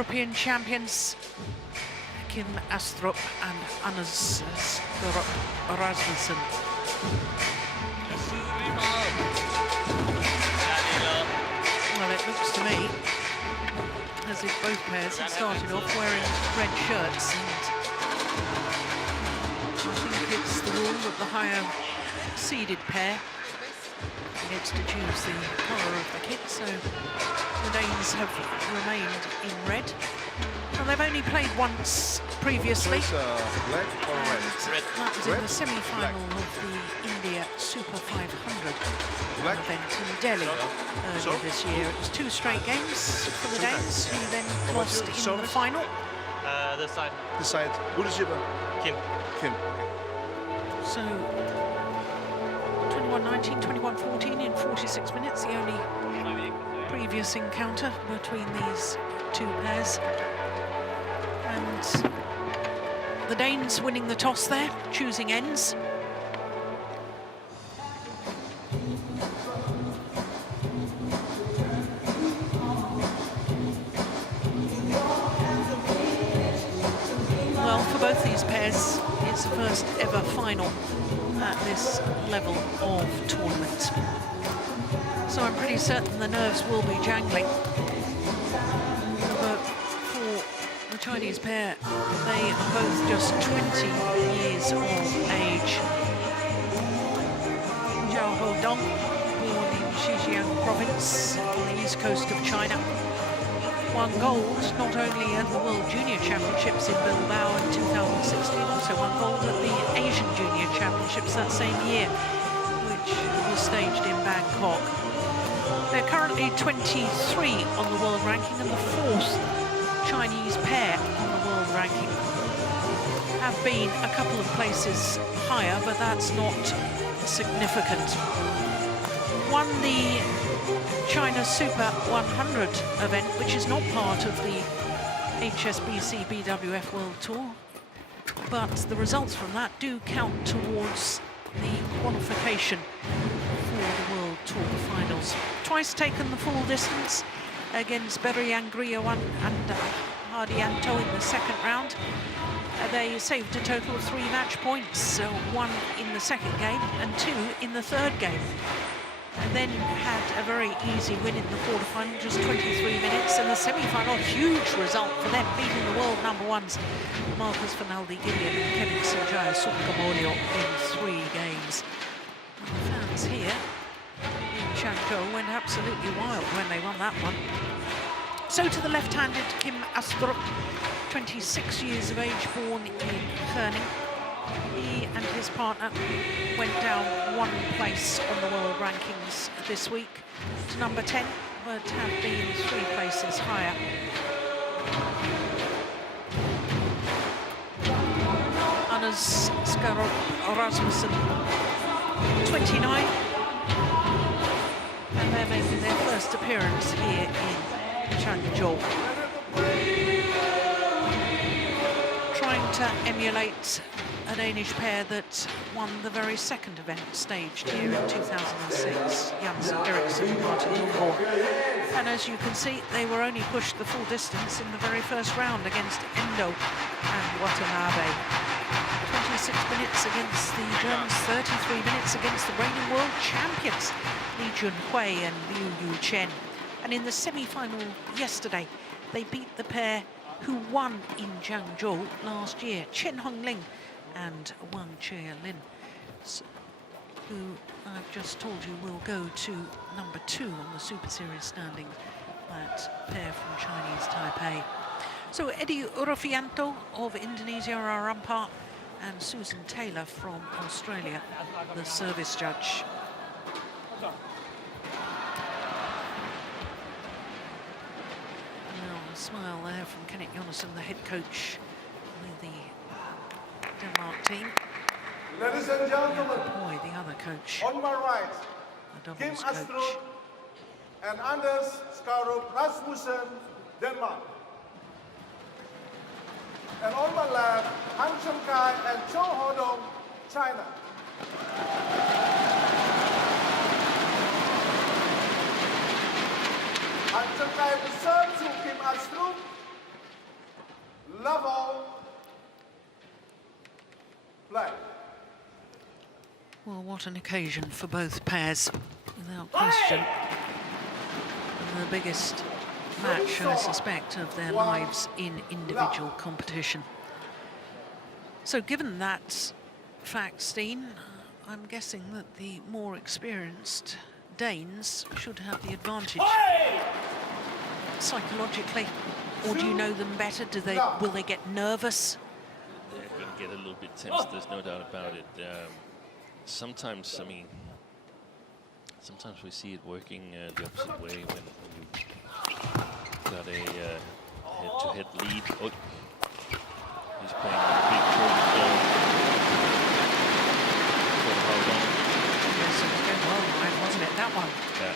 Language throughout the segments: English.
European champions Kim ASTRUP and Skaarup RASMUSSEN. Well, it looks to me as if both pairs have started off wearing red shirts, and I think it's the rule that the higher seeded pair gets to choose the colour of the kit, so the Danes have remained in red. Well, they've only played once previously. Black or red? That was in the semi-final of the India Super 500 event in Delhi earlier this year. It was 2 straight games for the Danes, who then lost in the final. The side. The side. Who is it? Kim. Kim. So 21-19, 21-14 in 46 minutes, the only previous encounter between these two pairs. And the Danes winning the toss there, choosing ends. Well, for both these pairs, it's the first ever final at this level of tournament. So I'm pretty certain the nerves will be jangling. But for the Chinese pair, they are both just 20 years of age. ZHOU, born in Zhejiang province on the east coast of China, won gold not only at the World Junior Championships in Bilbao in 2016, also won gold at the Asian Junior Championships that same year, which was staged in Bangkok. They're currently 23 on the world ranking and the 4th Chinese pair on the world ranking. Have been a couple of places higher, but that's not significant. Won the China Super 100 event, which is not part of the HSBC BWF World Tour, but the results from that do count towards the qualification for the World Tour finals. Twice taken the full distance against Berriang Griawan and Hardianto in the second round. They saved a total of 3 match points, 1 in the second game and 2 in the third game. And then had a very easy win in the quarterfinal, just 23 minutes, and the semi-final, huge result for them, beating the world #1s, Marcus Fernaldi-Gideon and Kevin Sanjaya Sukamuljo in 3 games. And the fans here in Changzhou went absolutely wild when they won that one. So to the left-handed Kim ASTRUP, 26 years of age, born in Herning. He and his partner went down 1 place on the world rankings this week to number 10, but have been 3 places higher. Skaarup RASMUSSEN, 29, and they're making their first appearance here in Changzhou. Trying to emulate a Danish pair that won the very second event staged here in 2006, Jens Eriksen and Martin Lundgaard. And as you can see, they were only pushed the full distance in the very first round against Endo and Watanabe. 26 minutes against the Germans, 33 minutes against the reigning world champions, Li Junhui and Liu Chen. And in the semi-final yesterday, they beat the pair who won in Zhangzhou last year, Chen Hongling and Wang Chia-lin, who I've just told you will go to number 2 on the Super Series standings, that pair from Chinese Taipei. So Eddie Urofianto of Indonesia, our umpire, and Susan Taylor from Australia, the service judge. A smile there from Kenneth Jonassen, the head coach with the Denmark team. Ladies and gentlemen, Boy, the other coach, on my right, the Kim doubles coach. ASTRUP and Skaarup RASMUSSEN, Denmark. And on my left, Han Cheng-kai and Zhou Hodong, China. Han Cheng-kai will serve to Kim ASTRUP, level, play. Well, what an occasion for both pairs, without question. And the biggest match, I suspect, of their lives in individual competition. So given that fact, Steen, I'm guessing that the more experienced Danes should have the advantage psychologically, or do you know them better? Will they get nervous? They're going to get a little bit tense, there's no doubt about it. Sometimes, I mean, sometimes we see it working the opposite way when you got a head-to-head lead. Oh, he's playing a big short ball. Yes, it was going well, right, wasn't it, that one? Yeah.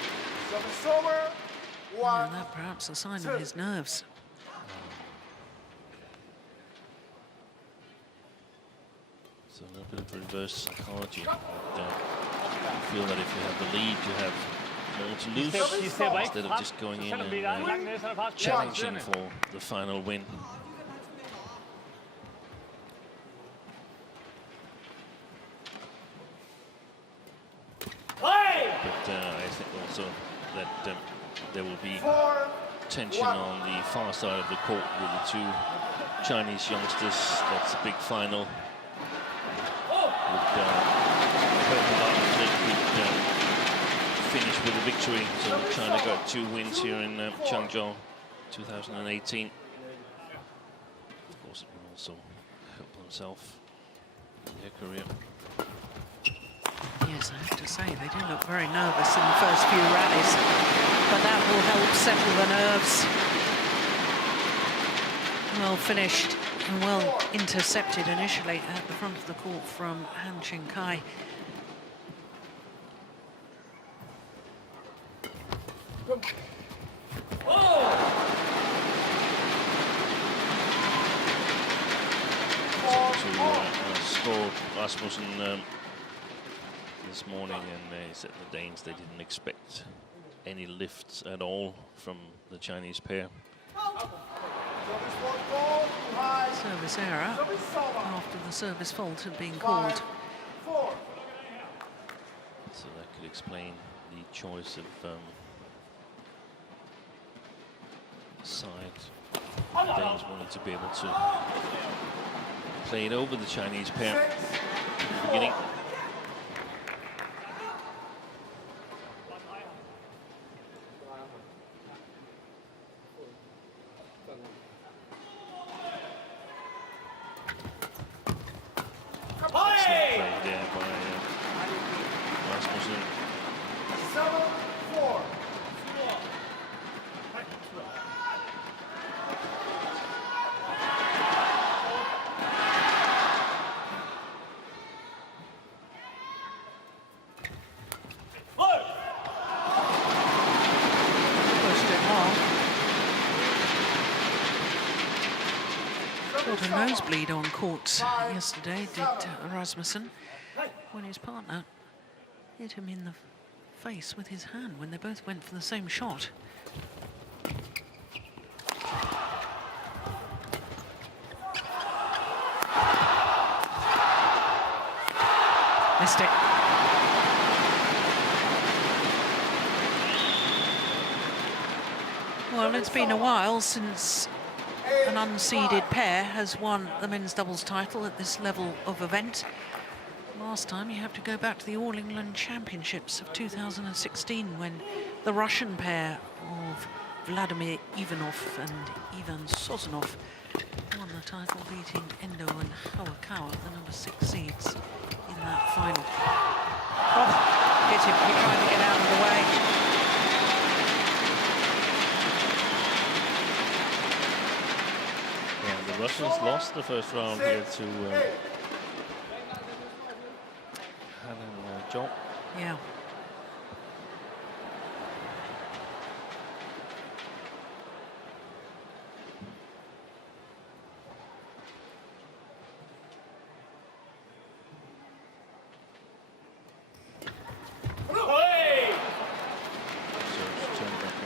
Yeah, that perhaps a sign of his nerves. So a little bit of reverse psychology. You feel that if you have the lead, you have more to lose, instead of just going in and challenging for the final win. But I think also that there will be tension on the far side of the court with the two Chinese youngsters. That's a big final. Finish with a victory. So China got 2 wins here in Changzhou 2018. Of course, it will also help themselves in their career. Yes, I have to say, they do look very nervous in the first few rallies, but that will help settle the nerves. Well finished and well intercepted initially at the front of the court from Han Cheng-kai. Scored RASMUSSEN this morning, and they said the Danes, they didn't expect any lifts at all from the Chinese pair. Service error after the service fault had been called. So that could explain the choice of side. The Danes wanted to be able to play it over the Chinese pair in the beginning. Got a nosebleed on court yesterday, did RASMUSSEN, when his partner hit him in the face with his hand when they both went for the same shot. Missed it. Well, it's been a while since an unseeded pair has won the men's doubles title at this level of event. Last time you have to go back to the All England Championships of 2016 when the Russian pair of Vladimir Ivanov and Ivan Sozonov won the title, beating Endo and Hawakawa, the number 6 seeds, in that final. Oh, hit him, he tried to get out of the way. The Russians lost the first round here to Han and Zhou. Yeah. So turn back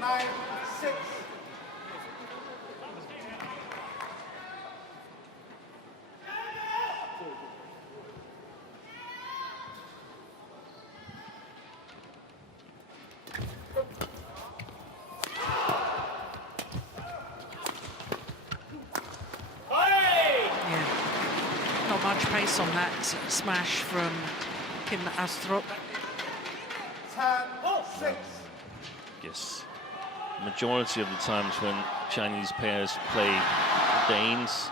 9-6. pass on that smash from Kim ASTRUP. 10-6. Yes. Majority of the times when Chinese pairs play Danes,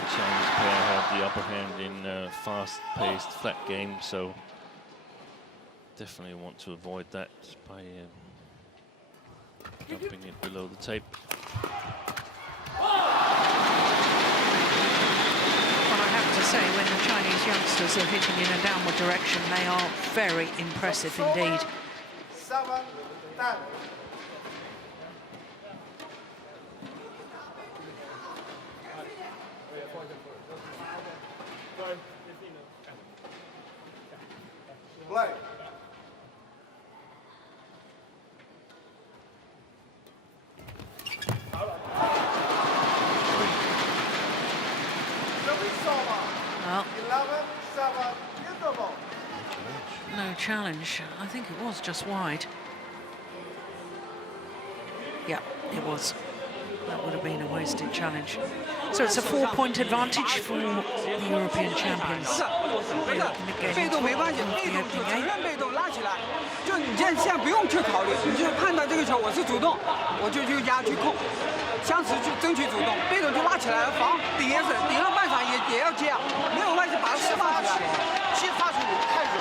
the Chinese pair have the upper hand in fast-paced flat game, so definitely want to avoid that by dumping it below the tape. Well, I have to say, when the Chinese youngsters are hitting in a downward direction, they are very impressive indeed. 7-10. Play. Well, 11-7. Beautiful. no challenge. I think it was just wide. Yeah, it was. That would have been a wasted challenge. So it's a 4-point advantage for the European champions. 被动没关系，被动就承认被动拉起来，就你现在不用去考虑，你就判断这个球我是主动，我就去压去控，相持去争取主动，被动就拉起来防，顶也是，顶了半场也要接啊，没有关系，把它释放起来。先发球你太软，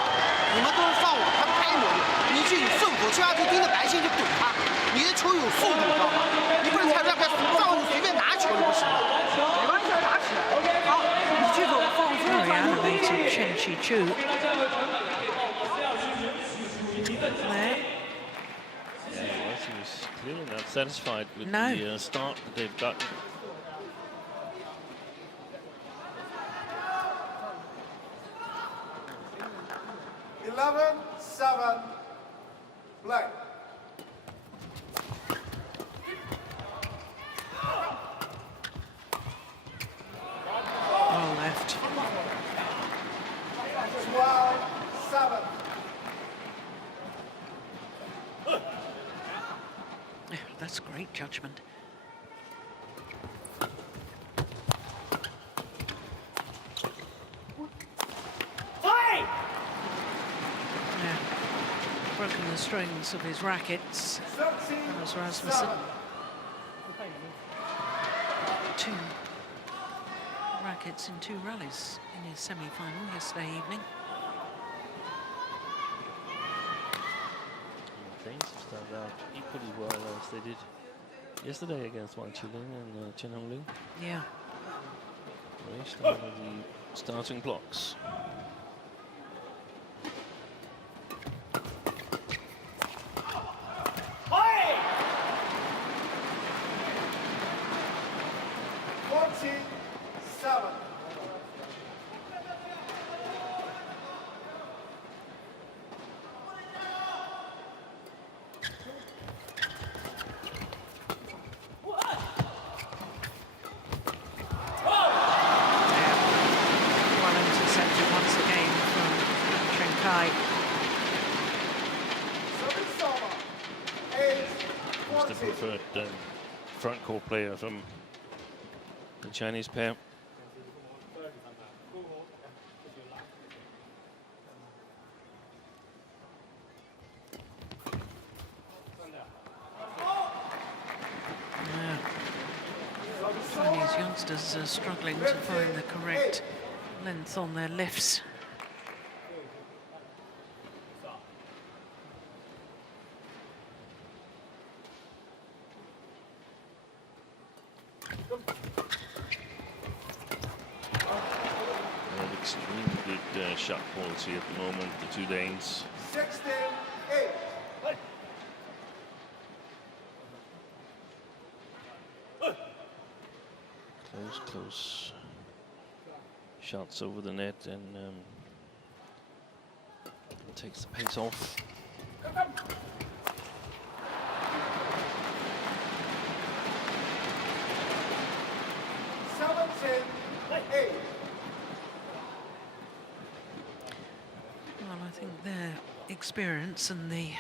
你们都是放我，他拍我，你去顺口切下去盯着白线就怼他，你的球有速度，知道吗？你不能太乱，放我随便拿球就不行了。没关系，打起来。好，你去走，放出 Very 来。 animated Cheng ZHOU. There. Yeah, he was clearly not satisfied with No. the start that they've got. Play. Well left. 12-7. Yeah, that's great judgment. Yeah. Broken the strings of his rackets. That was RASMUSSEN. 2 rackets in 2 rallies in his semi-final yesterday evening. The Danes have started out equally well as they did yesterday against Wang Qilin and Chen Hongling. Yeah. They started the starting blocks. Well intercepted once again from Cheng. Who's the preferred front court player from the Chinese pair? Yeah. Chinese youngsters are struggling to find the correct length on their lifts. Extremely good shot quality at the moment, the 2 Danes. 16-8. Close shots over the net, and takes the pace off. Well, I think their experience and the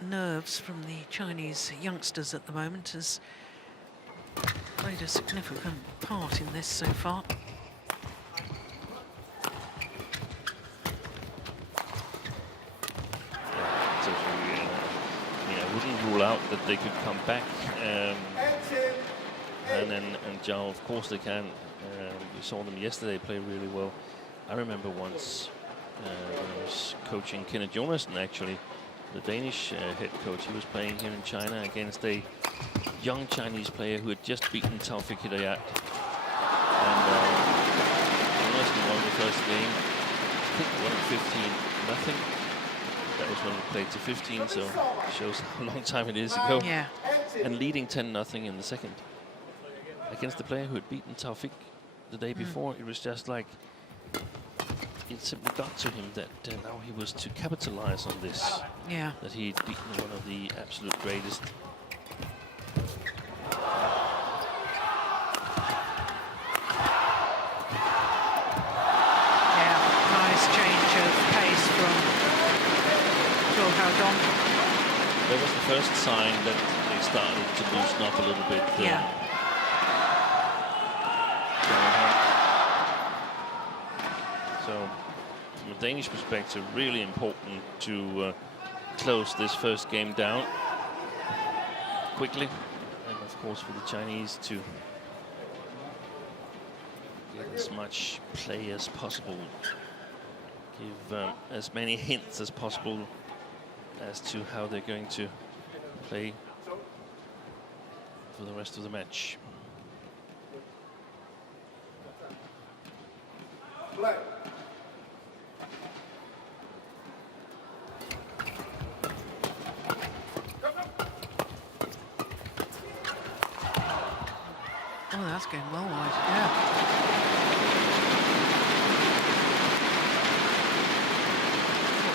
nerves from the Chinese youngsters at the moment has played a significant part in this so far. wouldn't rule out that they could come back. And ZHOU, of course they can. We saw them yesterday play really well. I remember once when I was coaching Kenneth Jonassen, actually, the Danish head coach. He was playing here in China against a young Chinese player who had just beaten Taufik Hidayat. And Jonassen won the first game. I think they won 15-0. That was when we played to 15, so it shows how long time it is ago. Yeah. And leading 10-0 in the second against the player who had beaten Taufik the day before. It was just like, it simply got to him that now he was to capitalize on this. Yeah. That he'd beaten one of the absolute greatest. Yeah, nice change of pace from ZHOU. That was the first sign that they started to loosen up a little bit. Yeah. So, from a Danish perspective, really important to close this first game down quickly, and of course for the Chinese to get as much play as possible, give as many hints as possible as to how they're going to play for the rest of the match. Play. Oh, that's going well wide. Yeah.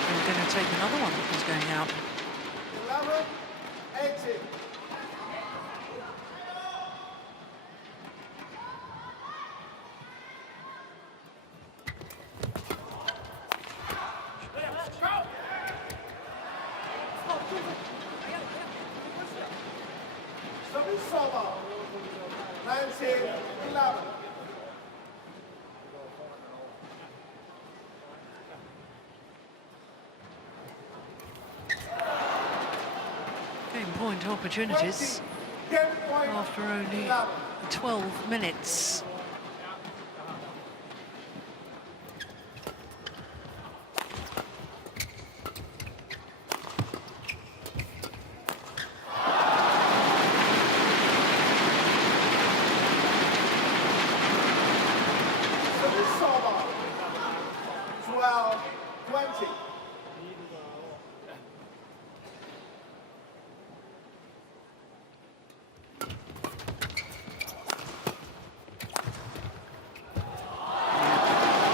They're going to take another one that was going out. 11-18. Service over. 19-11. Game point opportunities Game point. after only 12 minutes. Service over. 12-20.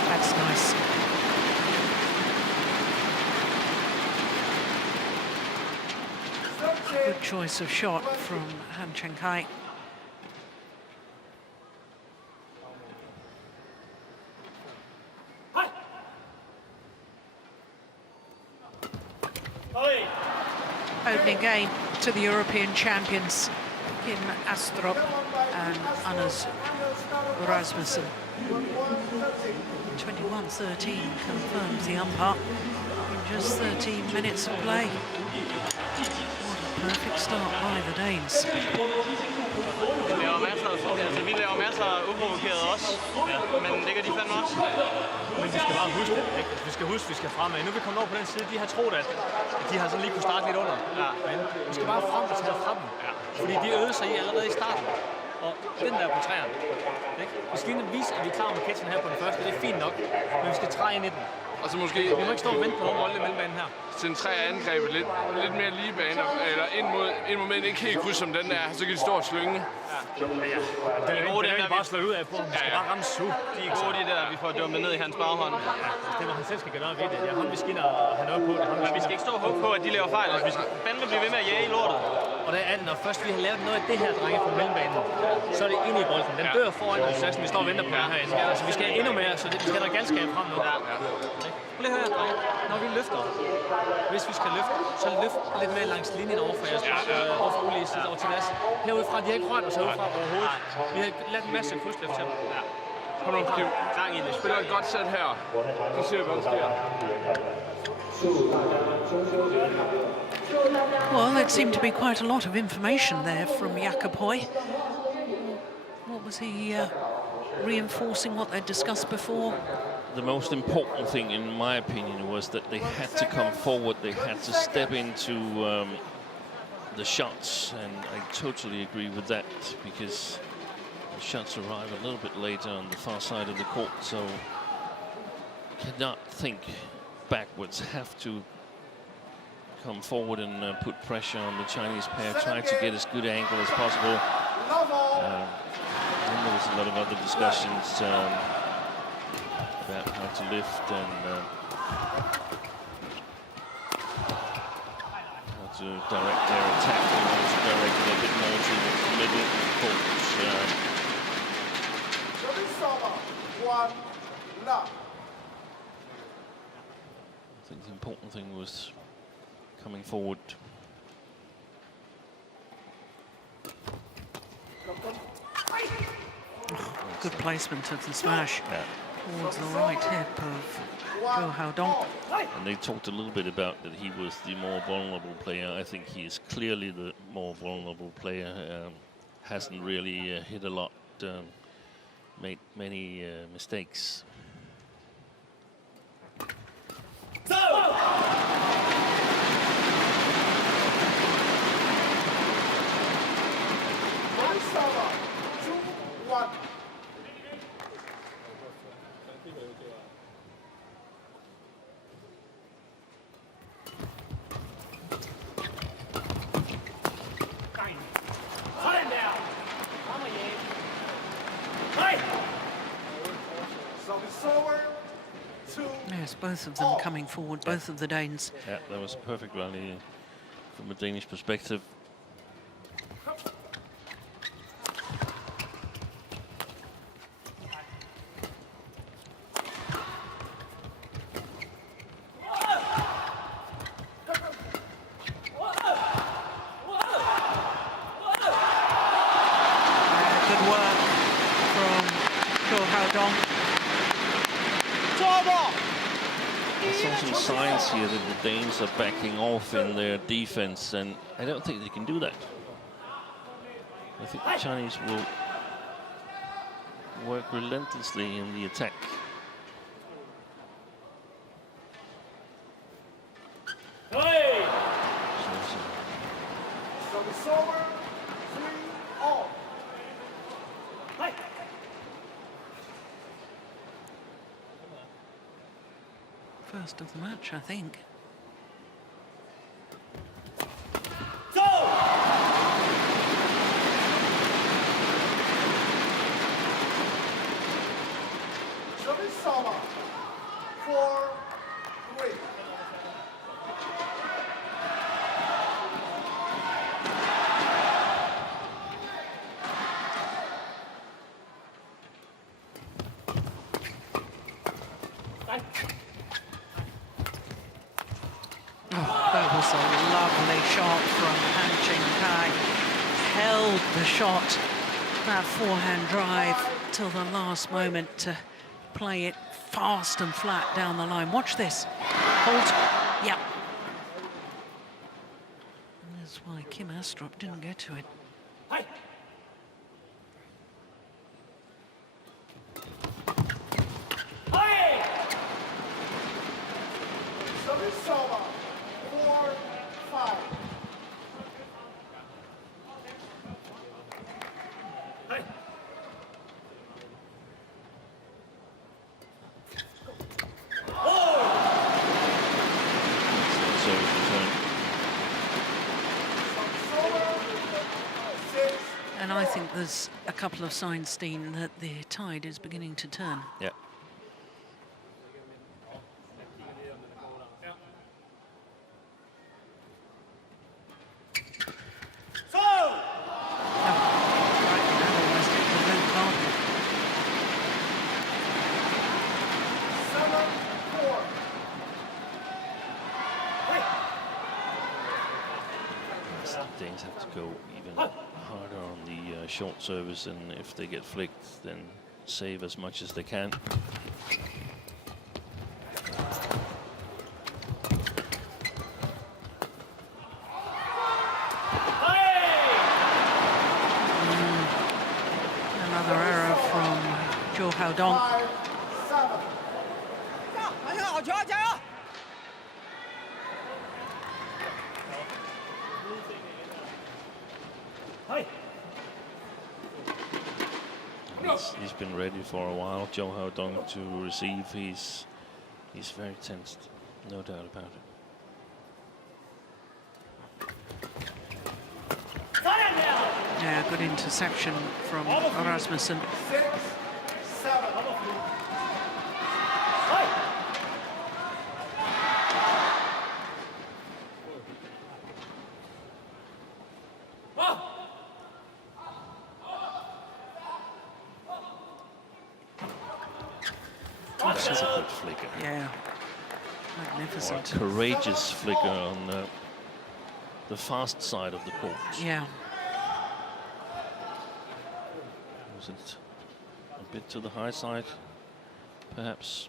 That's nice. Good choice of shot from Han Cheng-kai. Opening game to the European champions in ASTRUP and Anders Rasmussen. 21-13 confirms the umpire in just 13 minutes of play. What a perfect start by the Danes. Vi laver masser af uprovokeret også, men det kan de fandme også. Men vi skal bare huske det, ikke? Vi skal huske, vi skal fremad. Nu er vi kommet over på den side, de har troet, at de har sådan lige kunne starte lidt under. Ja. Men vi skal bare frem og tage fra dem. Ja. Fordi de øvede sig i allerede i starten. Og den der på træerne. Ikke? Vi skal lige vise, at vi er klar med catchen her på den første. Det er fint nok, men vi skal træde ind i den. Og så måske... Vi må ikke stå og vente på nogen bolde i mellembanen her. Centrere angrebet lidt mere lige bane, eller ind mod mænd, ikke helt kryds som den der, så kan de stå og slynge. Ja. Den er gode, den der, vi bare slår ud af på. Vi skal bare ramme ZHOU. De er gode, de der, vi får dummet ned i hans baghånd. Ja, det var han selv skal gøre noget ved det. Det er ham, vi skinner og have noget på det. Men vi skal ikke stå og håbe på, at de laver fejl. Vi skal fandme blive ved med at jage i lortet. Og der er den, når først vi har lavet noget af det her, drenge, på mellembanen, så er det inde i bolden. Den dør foran os, så vi står og venter på den herinde. Altså, vi skal have endnu mere, så vi skal have noget galskab frem nu. Prøv lige at høre, drenge. Når vi løfter, hvis vi skal løfte, så løft lidt mere langs linjen overfor jeres, overfor Ulis, over til Lasse. Herudfra, de har ikke rørt os herudfra overhovedet. Vi har lavet en masse krydsløft til dem. Kom nu, Kim. Gang i det. Spiller et godt sæt her. Så ser vi, hvad der sker. Well, there seemed to be quite a lot of information there from Jakob Hoy. What was he reinforcing what they'd discussed before? The most important thing, in my opinion, was that they had to come forward. They had to step into the shots, and I totally agree with that, because the shots arrive a little bit later on the far side of the court, so cannot think backwards, have to come forward and put pressure on the Chinese pair, try to get as good an angle as possible. Then there was a lot of other discussions about how to lift and how to direct their attack. They wanted to direct it a bit more to the middle court. I think the important thing was coming forward. Good placement of the smash towards the right hip of ZHOU. And they talked a little bit about that he was the more vulnerable player. I think he is clearly the more vulnerable player. Hasn't really hit a lot, made many mistakes. Yes, both of them coming forward, both of the Danes. Yeah, that was a perfect rally from a Danish perspective. Good work from ZHOU. I saw some signs here that the Danes are backing off in their defense, and I don't think they can do that. I think the Chinese will work relentlessly in the attack. First of the match, I think. That was a lovely shot from Cheng. Held the shot, that forehand drive, till the last moment to play it fast and flat down the line. Watch this. Hold. Yeah. And that's why Kim Astrup didn't get to it. And I think there's a couple of signs, Steen, that the tide is beginning to turn. Yeah. Danes have to go even harder on the short service, and if they get flicked, then save as much as they can. ZHOU Dong. 5-7. He's been ready for a while, ZHOU Dong, to receive. He's very tensed, no doubt about it. Yeah, good interception from RASMUSSEN. 6-7. This is a good flicker. Yeah, magnificent. Or a courageous flicker on the fast side of the court. Yeah. Was it a bit to the high side, perhaps?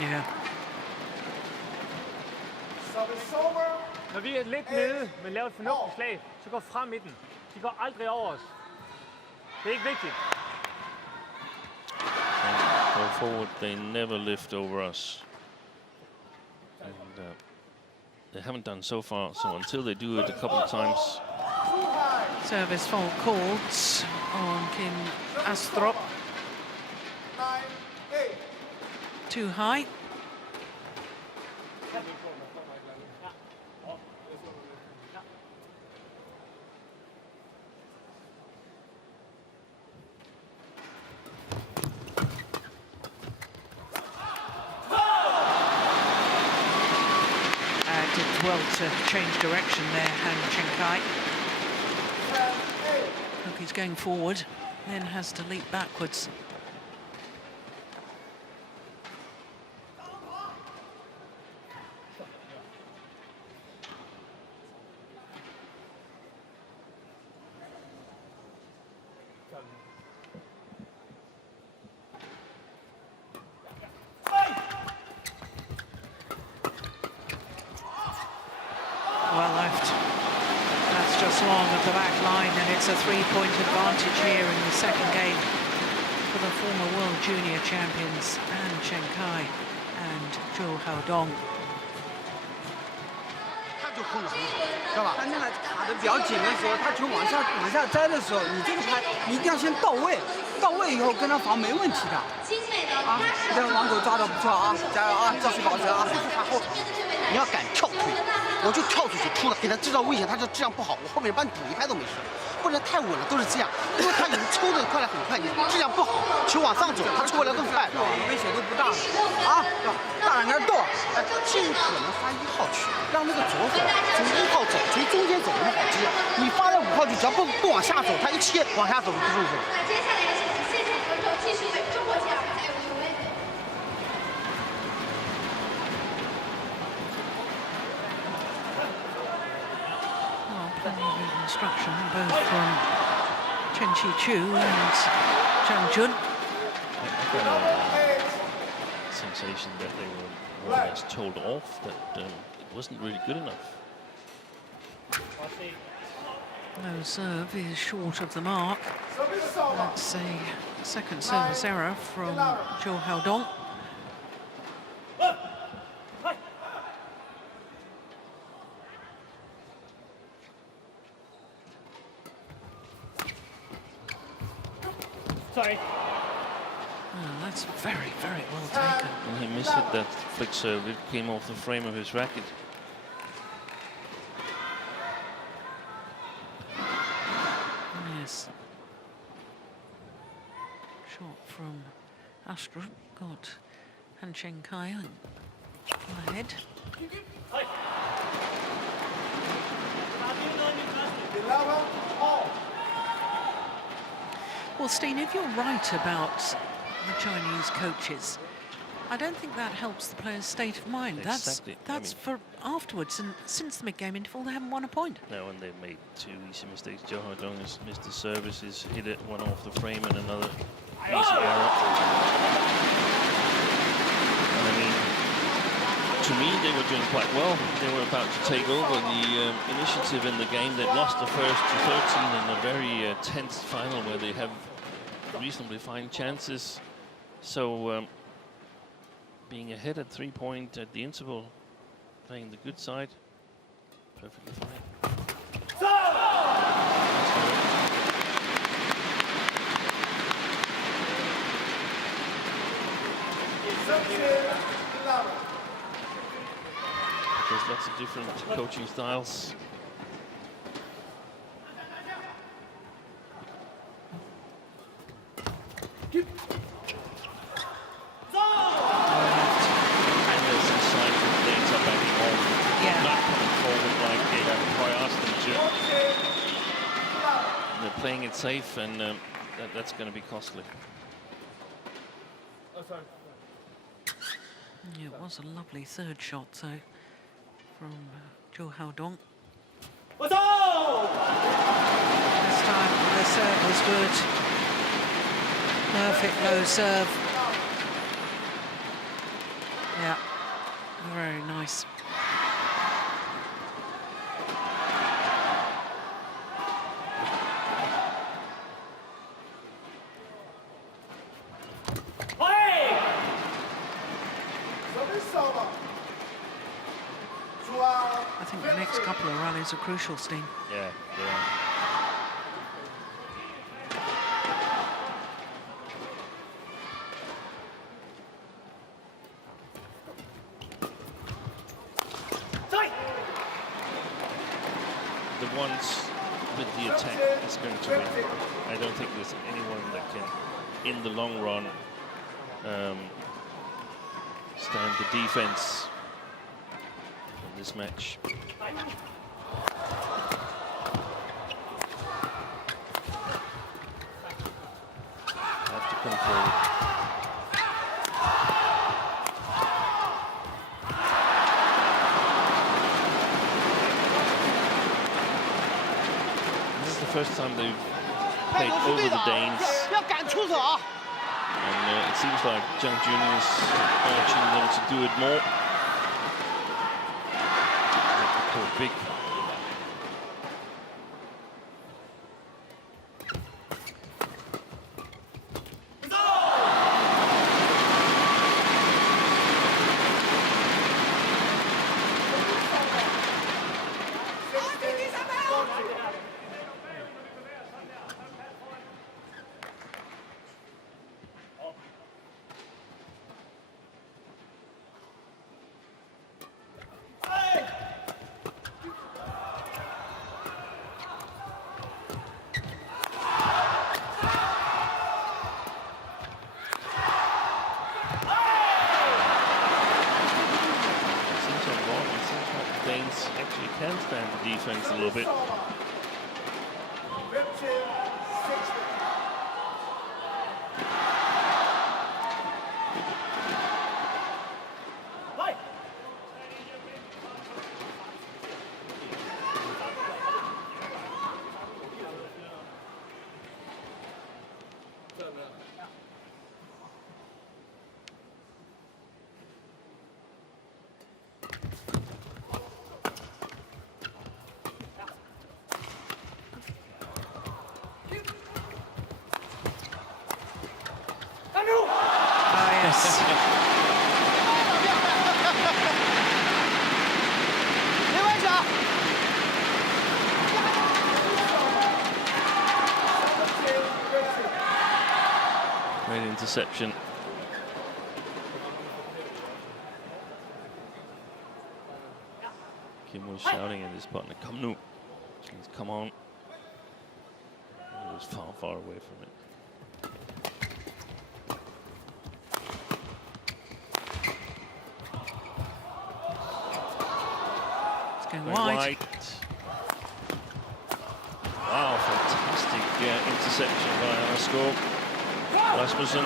Yeah. Når vi er lidt nede, men laver et fornuftigt slag, så går frem i den. De går aldrig over os. Det er ikke vigtigt. Go forward, they never lift over us. And they haven't done so far, so until they do it a couple of times. Service fault called on Kim ASTRUP. 9-8. Too high. Did well to change direction there, Cheng. Look, he's going forward, then has to leap backwards. Well left. That's just long of the back line, and it's a 3-point advantage here in the second game for the former World Junior Champions Cheng and ZHOU Dong. 他就控制很好，知道吧？他那个卡的比较紧的时候，他球往下摘的时候，你这个拍你一定要先到位，到位以后跟他防没问题的。啊，这个网狗抓的不错啊，加油啊，继续保持啊！他后场，你要敢跳推，我就跳出去出了，给他制造危险，他就质量不好，我后面帮你补一拍都没事。不能太稳了，都是这样，因为他有抽的快来很快，你质量不好，球往上走，他抽回来更快，危险度不大啊，大胆点跺，哎，尽可能发1号去，让那个左手从1号走，从中间走我们好接。你发在5号去，只要不往下走，他一切往下走就不舒服。接下来有请现场观众继续为中国健儿加油助威。Plenty of instruction both from Cheng and Zhang Jun. Sensation that they were more or less told off, that it wasn't really good enough. No serve is short of the mark. That's a second service error from ZHOU Dong. Sorry. Oh, that's very, very well taken. And he missed it, that flick serve. It came off the frame of his racket. Yes. Shot from ASTRUP got Cheng ahead. 11 all. Well, Steen, if you're right about the Chinese coaches, I don't think that helps the players' state of mind. Exactly. That's for afterwards, and since the mid-game interval, they haven't won a point. No, and they've made two easy mistakes. ZHOU has missed the service, he's hit it one off the frame, and another easy error. And I mean, to me, they were doing quite well. They were about to take over the initiative in the game. They'd lost the first to 13 in a very tense final where they have reasonably fine chances. So being ahead at 3 point at the interval, playing the good side, perfectly fine. There's lots of different coaching styles. And there's some signs that things are backing off. Yeah. Not coming forward like I asked them to. They're playing it safe, and that's going to be costly. Yeah, it was a lovely third shot, so from ZHOU. This time the serve was good. Perfect low serve. Yeah, very nice. I think the next couple of rallies are crucial, Steen. Yeah, they are. The ones with the attack is going to win. I don't think there's anyone that can, in the long run, stand the defense in this match. Have to come forward. This is the first time they've played over the Danes. And it seems like Cheng is urging them to do it more. Big. Actually can stand the defense a little bit. Great interception. Kim was shouting at his partner, "Come nu!" Means come on. He was far, far away from it. It's going wide. Fantastic interception by Skaarup. RASMUSSEN.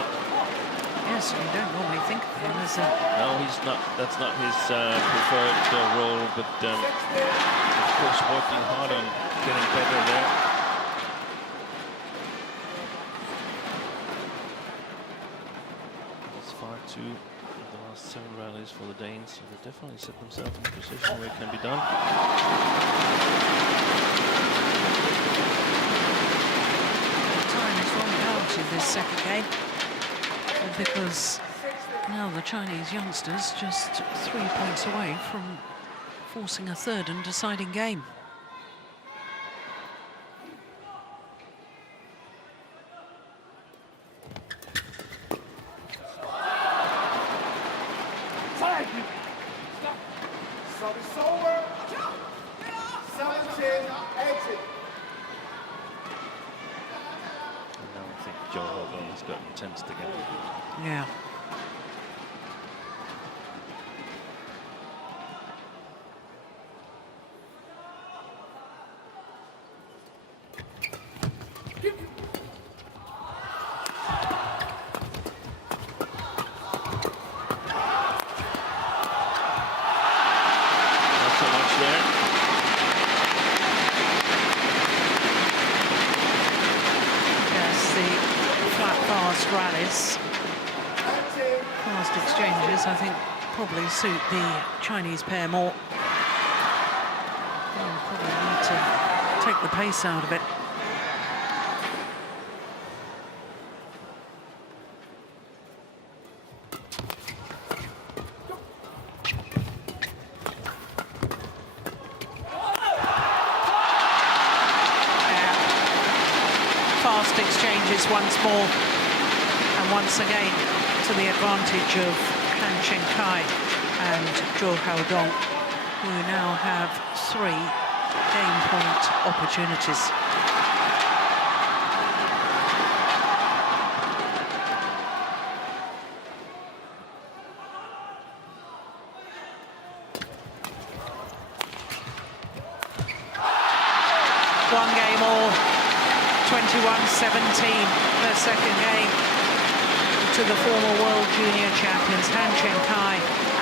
Yes, you don't normally think of him as a... No, he's not. That's not his preferred role, but of course working hard on getting better there. It's 5-2 in the last 7 rallies for the Danes, so they definitely set themselves in a position where it can be done. Time is running out in this second game, because now the Chinese youngsters just 3 points away from forcing a third and deciding game. Service over. 17-18. Now I think ZHOU has gotten tensed again. Yeah. Not so much there. Yes, the flat, fast rallies, fast exchanges, I think probably suit the Chinese pair more. They'll probably need to take the pace out of it. Fast exchanges once more, and once again to the advantage of Cheng and ZHOU, who now have 3 game point opportunities. One game all, 21-17, their second game to the former World Junior Champions Cheng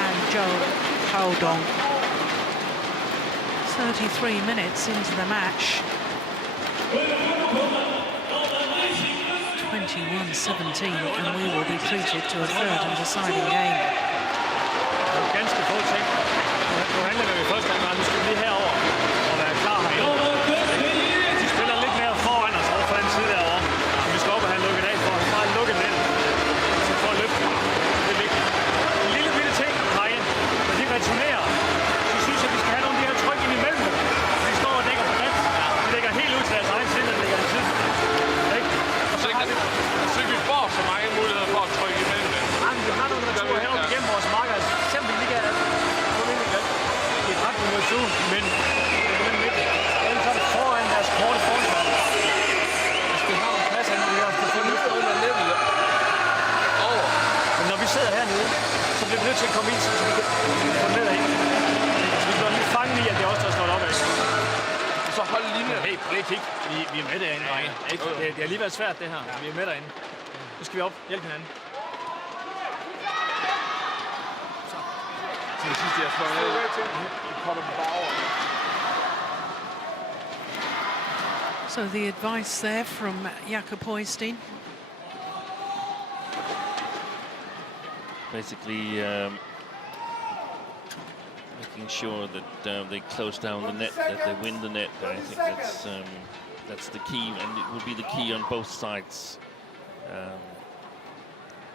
and ZHOU. 33 minutes into the match. 21-17, and we will be treated to a third and deciding game. Ganske få ting. Nu handler det jo først om, at nu skal vi lige herover og være klar herinde. De spiller lidt mere foran os over for den side derovre. Vi skal op og have lukket af for at bare lukke den. Så for at løfte. Det er vigtigt. En lille bitte ting herinde. Når de returnerer, så synes jeg, at vi skal have nogle af de her tryk ind imellem dem. De står og dækker på plads. De lægger helt ud til deres egen side, og lægger den side. Så vi får så mange muligheder for at trykke imellem dem. Jamen, vi har nogle returer heroppe igennem vores marker. Simpelthen ikke er det er ret mod ZHOU, men ellers er det foran deres korte forsvar. Hvis vi har en plads, vi har fået løftet under nettet over. Men når vi sidder hernede, så bliver vi nødt til at komme ind, så vi kan få nedad ind. Så vi bliver lige fanget i, at det er os, der står op af. Og så hold linjen. Hey, prøv lige kig. Vi er med derinde, drenge. Det har lige været svært, det her. Vi er med derinde. Nu skal vi op. Hjælp hinanden. Så det sidste, jeg slår ned. So the advice there from Jakob Højsten. Basically making sure that they close down the net, that they win the net. I think that's the key, and it will be the key on both sides.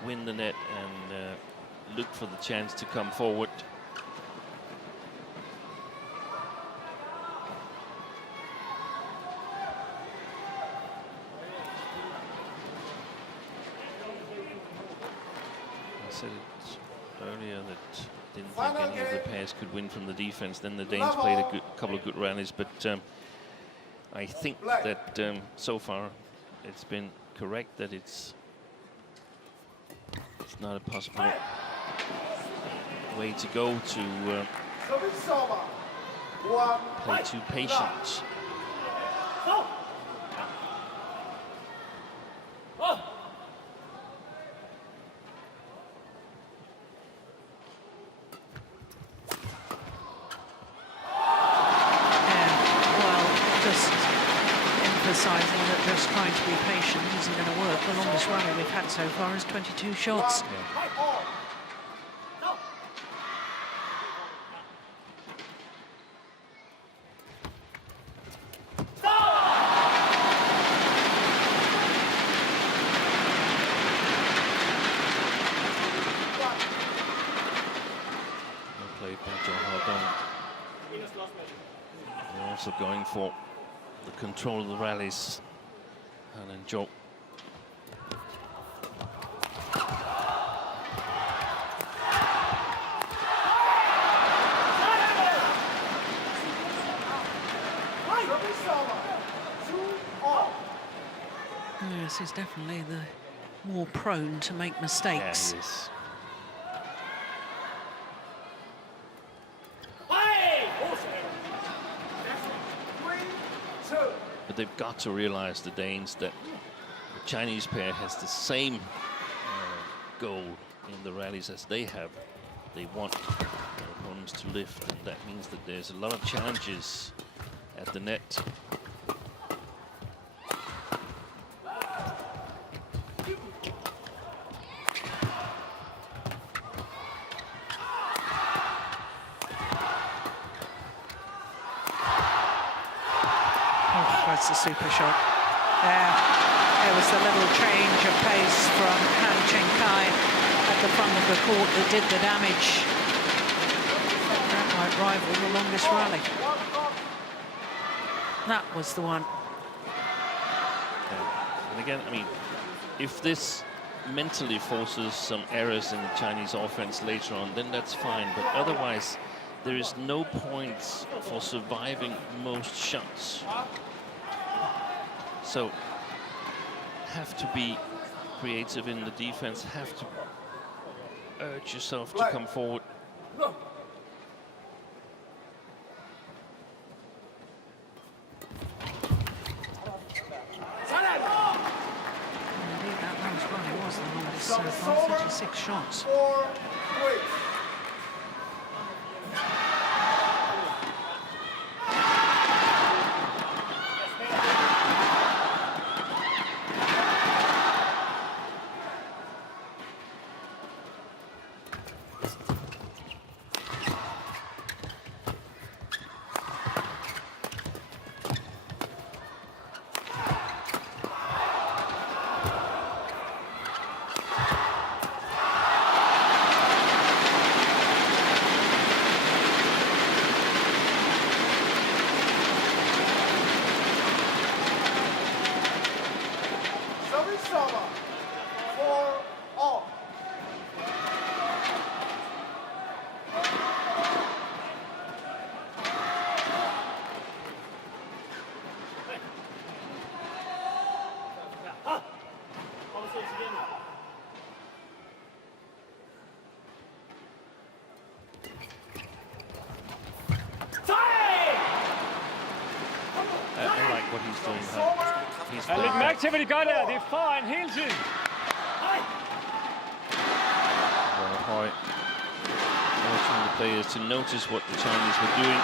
Win the net and look for the chance to come forward. I said it earlier that I didn't think any of the pairs could win from the defense. Then the Danes played a couple of good rallies, but I think that so far it's been correct that it's not a possible way to go to play too patient. isn't going to work. The longest rally we've had so far is 22 shots. They're also going for the control of the rallies. And then ZHOU. Yes, he's definitely the more prone to make mistakes. Yeah, he is. But they've got to realize, the Danes, that the Chinese pair has the same goal in the rallies as they have. They want their opponents to lift, and that means that there's a lot of challenges at the net. That's a super shot. There was a little change of pace from Cheng at the front of the court that did the damage. That might rival the longest rally. That was the one. Yeah. And again, I mean, if this mentally forces some errors in the Chinese offense later on, then that's fine. But otherwise, there is no points for surviving most shots. So, have to be creative in the defense, have to urge yourself to come forward. Indeed, that last rally was the longest so far, 36 shots. Læg mærke til, hvad de gør der. Det er foran hele tiden. Well, watching the players to notice what the Chinese were doing.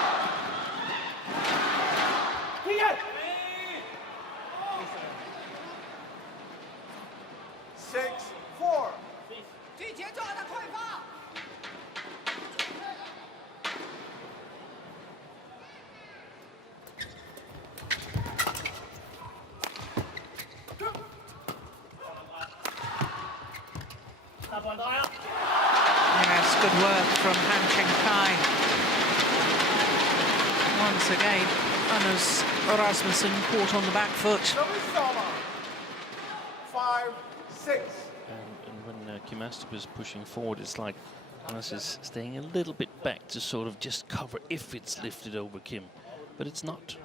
Yes, good work from Cheng. Once again, Anders Rasmussen caught on the back foot. 5-6. And when Kim Astrup is pushing forward, it's like Anders is staying a little bit back to sort of just cover if it's lifted over Kim, but it's not.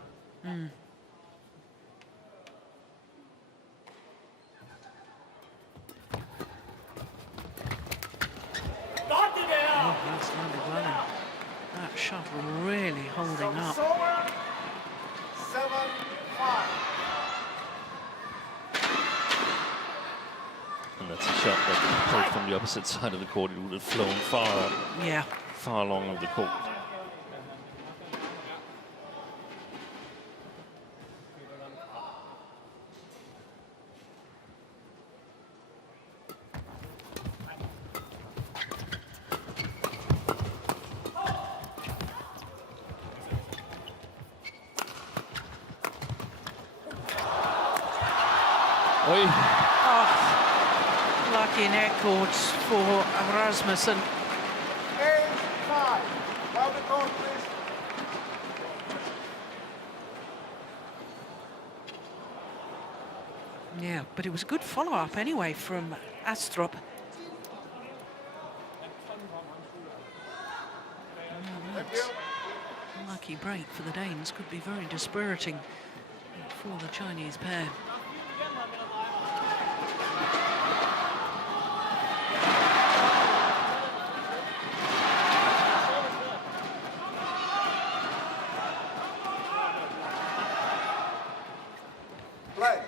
Oh, that's landed well. That shot really holding up. 7-5. And that's a shot that, played from the opposite side of the court, it would have flown far along of the court. Oi. Oh, lucky net courts for RASMUSSEN. 8-5. Round the court, please. Yeah, but it was a good follow-up anyway from ASTRUP. Lucky break for the Danes could be very dispiriting for the Chinese pair. Play.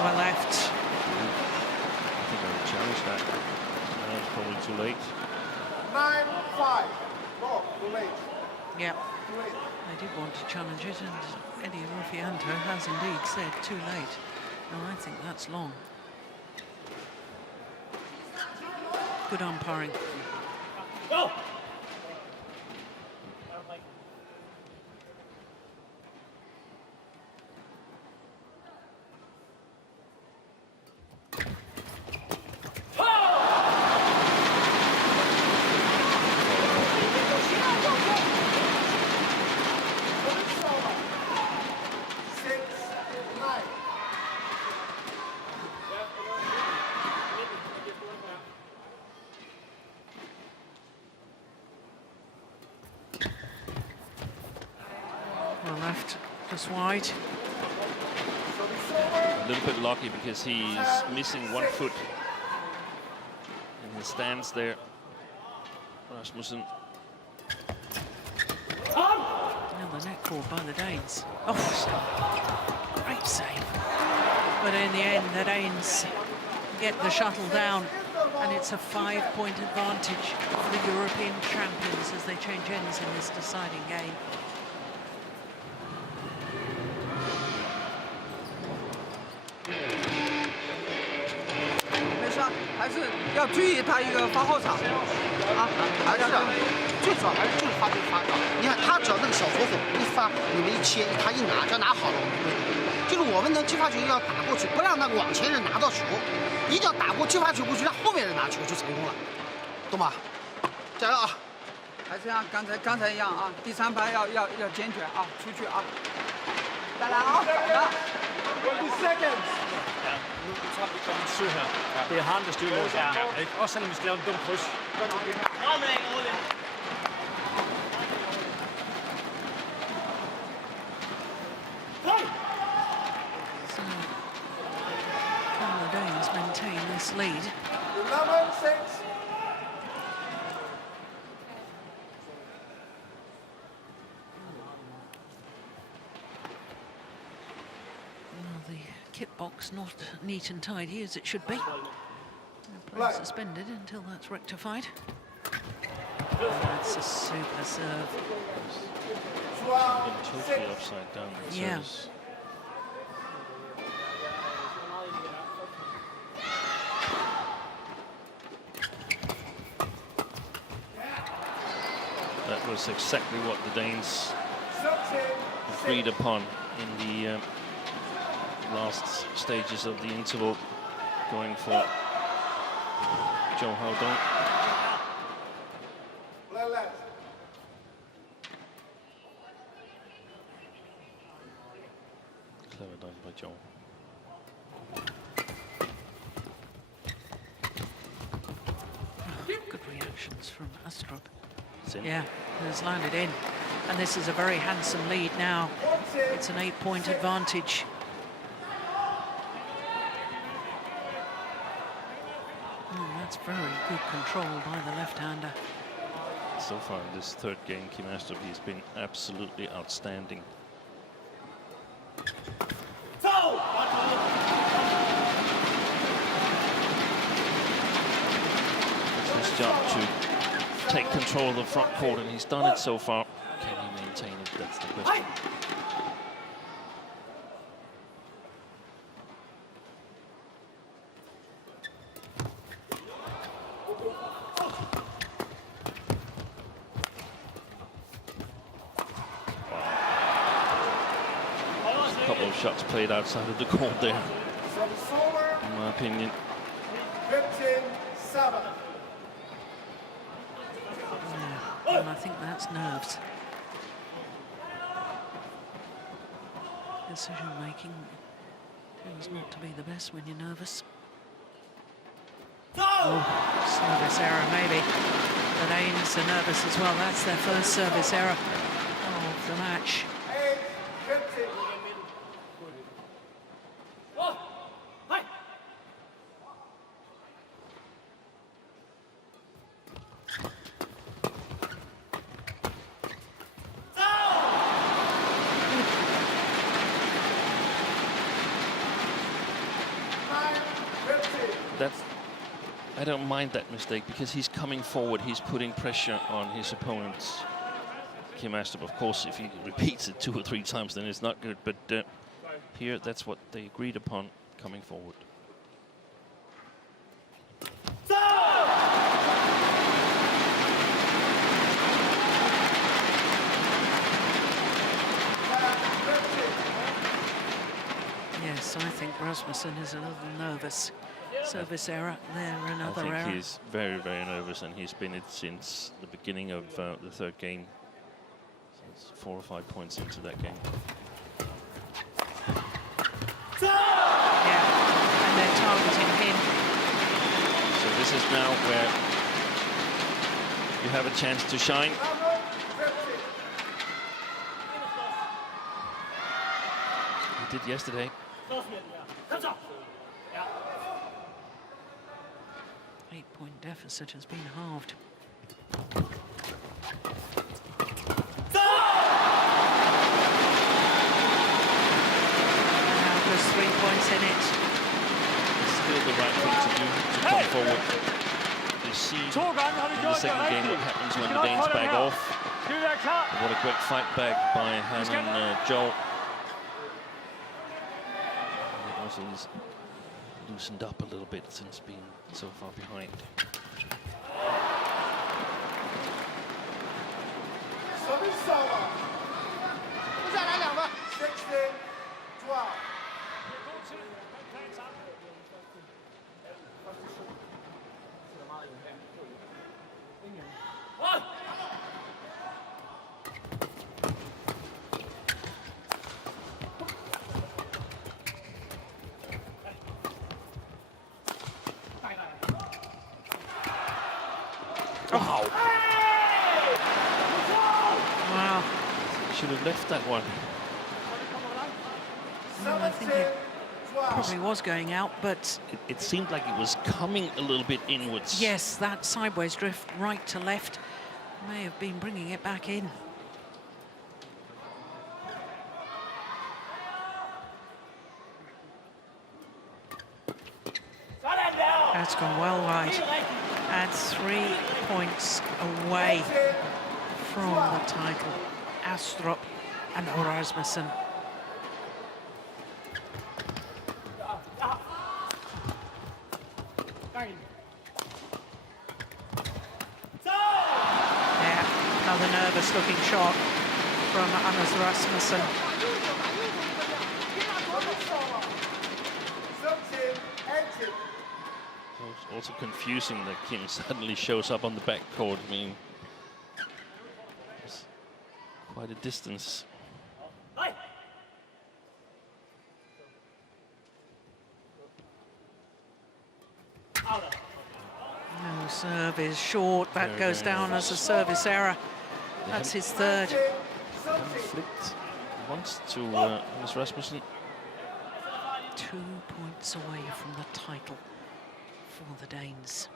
Well left. I think I would challenge that. Now it's probably too late. 9-5. Ball, too late. Yeah, Too late. they did want to challenge it, and Eddie Ruffianto has indeed said too late. And I think that's long. Good umpiring. Go! Well left, just wide. A little bit lucky because he's missing one foot in the stands there. Rasmussen. Another net call by the Danes. Oh, great save. But in the end, the Danes get the shuttle down, and it's a 5-point advantage for the European champions as they change ends in this deciding game. 还是要注意他一个发后场啊，还是最主要还是就是发球发到。你看他只要那个小左手一发，你们一切他一拿，只要拿好了，就是我们能击发球要打过去，不让那个往前人拿到球，一定要打过击发球过去，让后面人拿球就成功了，懂吗？加油啊！还是像刚才一样啊，第3盘要坚决啊，出去啊！再来啊，反的。20 seconds. Det er ham, der styrer vores arm. Ikke? Også selvom vi skal lave en dum kryds. So, can the Danes maintain this lead? 11-6. The kit box not neat and tidy as it should be. Play suspended until that's rectified. That's a super serve. Been totally upside down. Yeah. That was exactly what the Danes agreed upon in the last stages of the interval, going for ZHOU. Play left. Clever done by ZHOU. Good reactions from ASTRUP. It's in. Yeah, has landed in. And this is a very handsome lead now. It's an 8-point advantage. That's very good control by the left-hander. So far in this third game, Kim ASTRUP has been absolutely outstanding. It's his job to take control of the front court, and he's done it so far. Can he maintain it? That's the question. couple of shots played outside of the court there, in my opinion. 15-7. Yeah, and I think that's nerves. Decision making tends not to be the best when you're nervous. Oh, service error maybe. The Danes are nervous as well. That's their first service error of the match. 8-15. I don't mind that mistake because he's coming forward, he's putting pressure on his opponents. Kim Astrup, of course, if he repeats it 2 or 3 times, then it's not good. But here, that's what they agreed upon, coming forward. Yes, I think Rasmussen is a little nervous. Service error there, another error. I think he's very, very nervous, and he's been it since the beginning of the 3rd game. So it's 4 or 5 points into that game. Yeah, and they're targeting him. So this is now where you have a chance to shine. He did yesterday. 8-point deficit has been halved. Now there's 3 points in it. It's still the right thing to do, to come forward. You see in the 2nd game what happens when the Danes back off. What a great fight back by Han and ZHOU. Also he's loosened up a little bit since being so far behind. Service over. 16-12. Wow. Wow. Should have left that one. Well, I think it probably was going out, but It seemed like it was coming a little bit inwards. yes, that sideways drift right to left may have been bringing it back in. That's gone well wide. And 3 points away from the title. ASTRUP and RASMUSSEN. Yeah, another nervous looking shot from Anders Rasmussen. 17-18. It's also confusing that Kim suddenly shows up on the back court. I mean, it's quite a distance. No, serve is short. That goes down as a service error. That's his 3rd. Flicked once to Anders Rasmussen. 2 points away from the title for the Danes.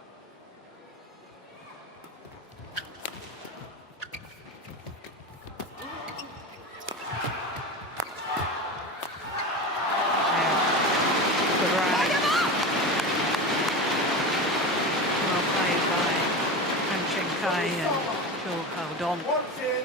Good rally. Well played by Cheng and ZHOU. 14-19.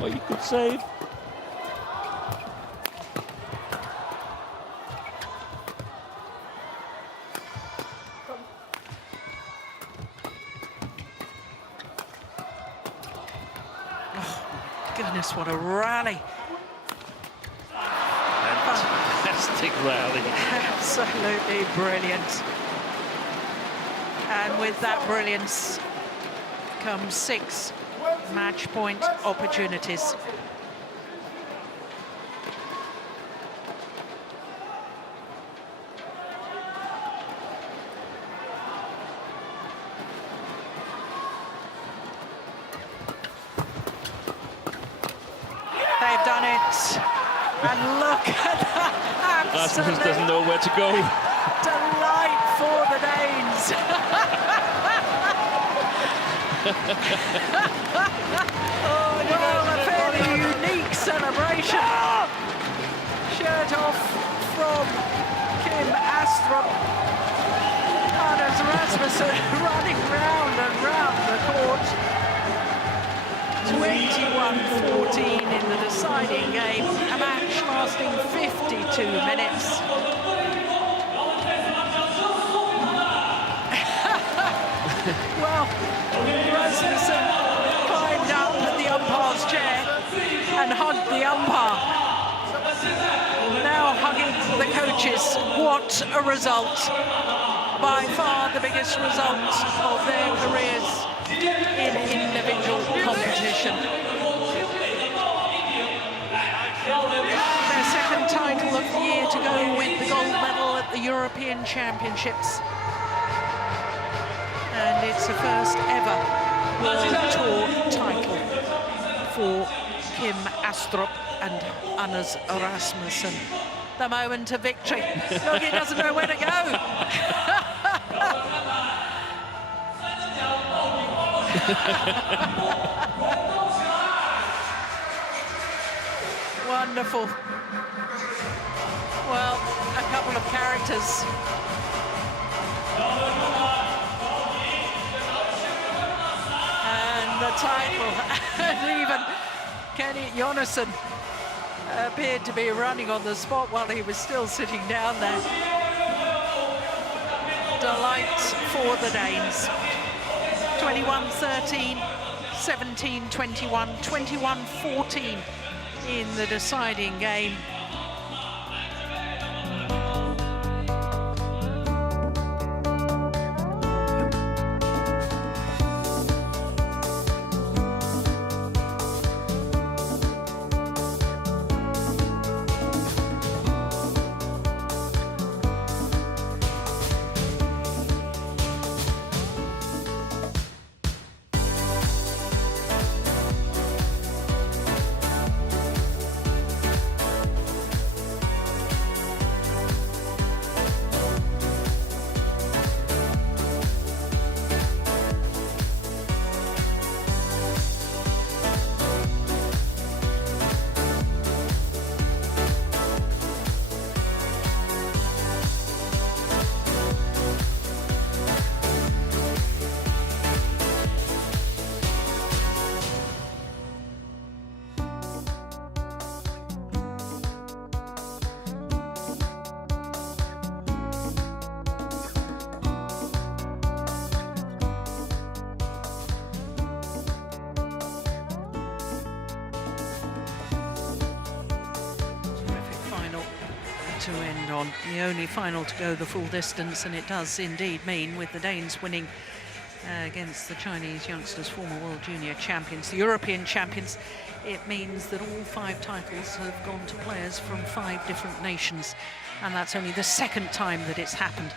Oh, you could save. goodness, what a rally. Fantastic rally. Absolutely brilliant. And with that brilliance comes 6 match point opportunities. They've done it. And look at that. Rasmussen doesn't know where to go. Delight for the Danes. Oh, well, a fairly unique celebration. Shirt off from Kim Astrup. Anders Rasmussen running round and round the court. 21-14 in the deciding game, a match lasting 52 minutes. Well, Rasmussen climbed up at the umpire's chair and hugged the umpire. Now hugging the coaches. What a result. By far the biggest result of their careers in individual competition. Their second title of the year to go with the gold medal at the European Championships. And it's the first ever World Tour title for Kim Astrup and Anders Rasmussen. The moment of victory. Look, he doesn't know where to go. Wonderful. Well, a couple of characters. And the title. And even Kenny Jonassen appeared to be running on the spot while he was still sitting down there. Delight for the Danes. 21-13, 17-21, 21-14 in the deciding game. To end on, the only final to go the full distance, and it does indeed mean, with the Danes winning against the Chinese youngsters, former World Junior champions, the European champions, it means that all 5 titles have gone to players from 5 different nations, and that's only the second time that it's happened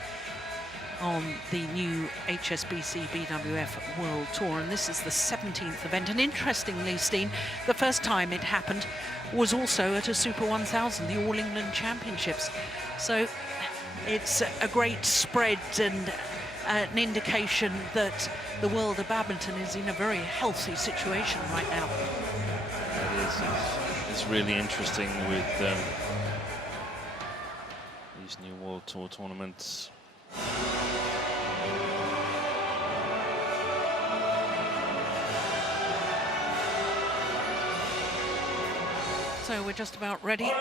on the new HSBC BWF World Tour, and this is the 17th event. And interestingly, Steen, the first time it happened was also at a Super 1000, the All England Championships. So it's a great spread and an indication that the world of badminton is in a very healthy situation right now. It's really interesting with these new World Tour tournaments. So we're just about ready for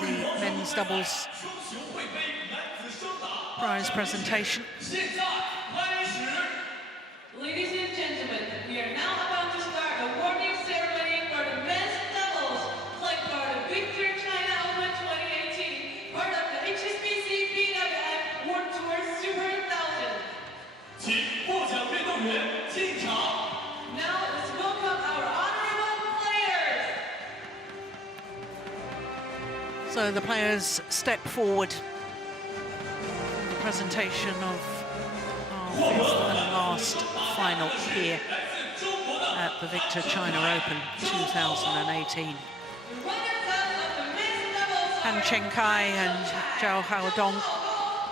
the men's doubles prize presentation. Ladies and gentlemen, we are now about to start the awarding ceremony So the players step forward. The presentation of our 5th and last final here at the Victor China Open 2018. Han Cheng and ZHOU,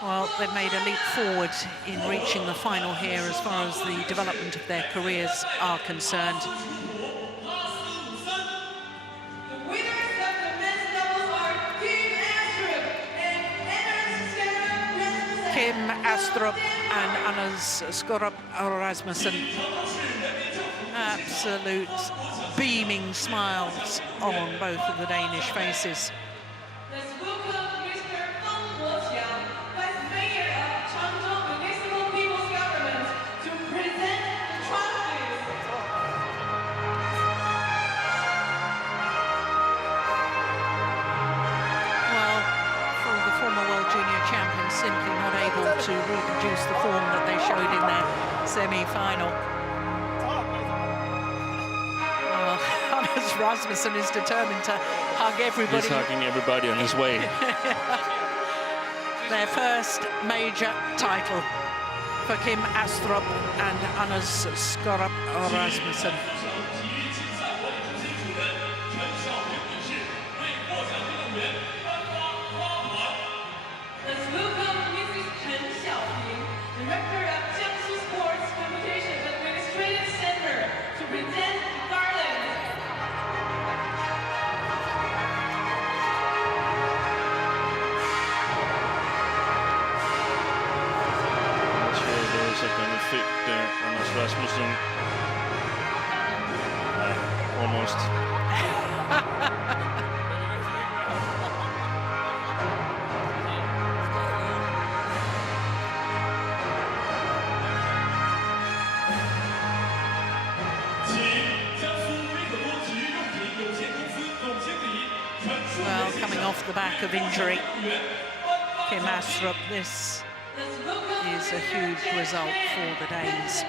well, they've made a leap forward in reaching the final here as far as the development of their careers are concerned. Kim ASTRUP and Anders Skaarup RASMUSSEN. Absolute beaming smiles on both of the Danish faces. Simply not able to reproduce the form that they showed in their semi-final. Anders Rasmussen is determined to hug everybody. He's hugging everybody on his way. Their first major title for Kim ASTRUP and Anders Skaarup Rasmussen. Anders Rasmussen. Almost. Well, coming off the back of injury, Kim ASTRUP, this is a huge result for the Danes.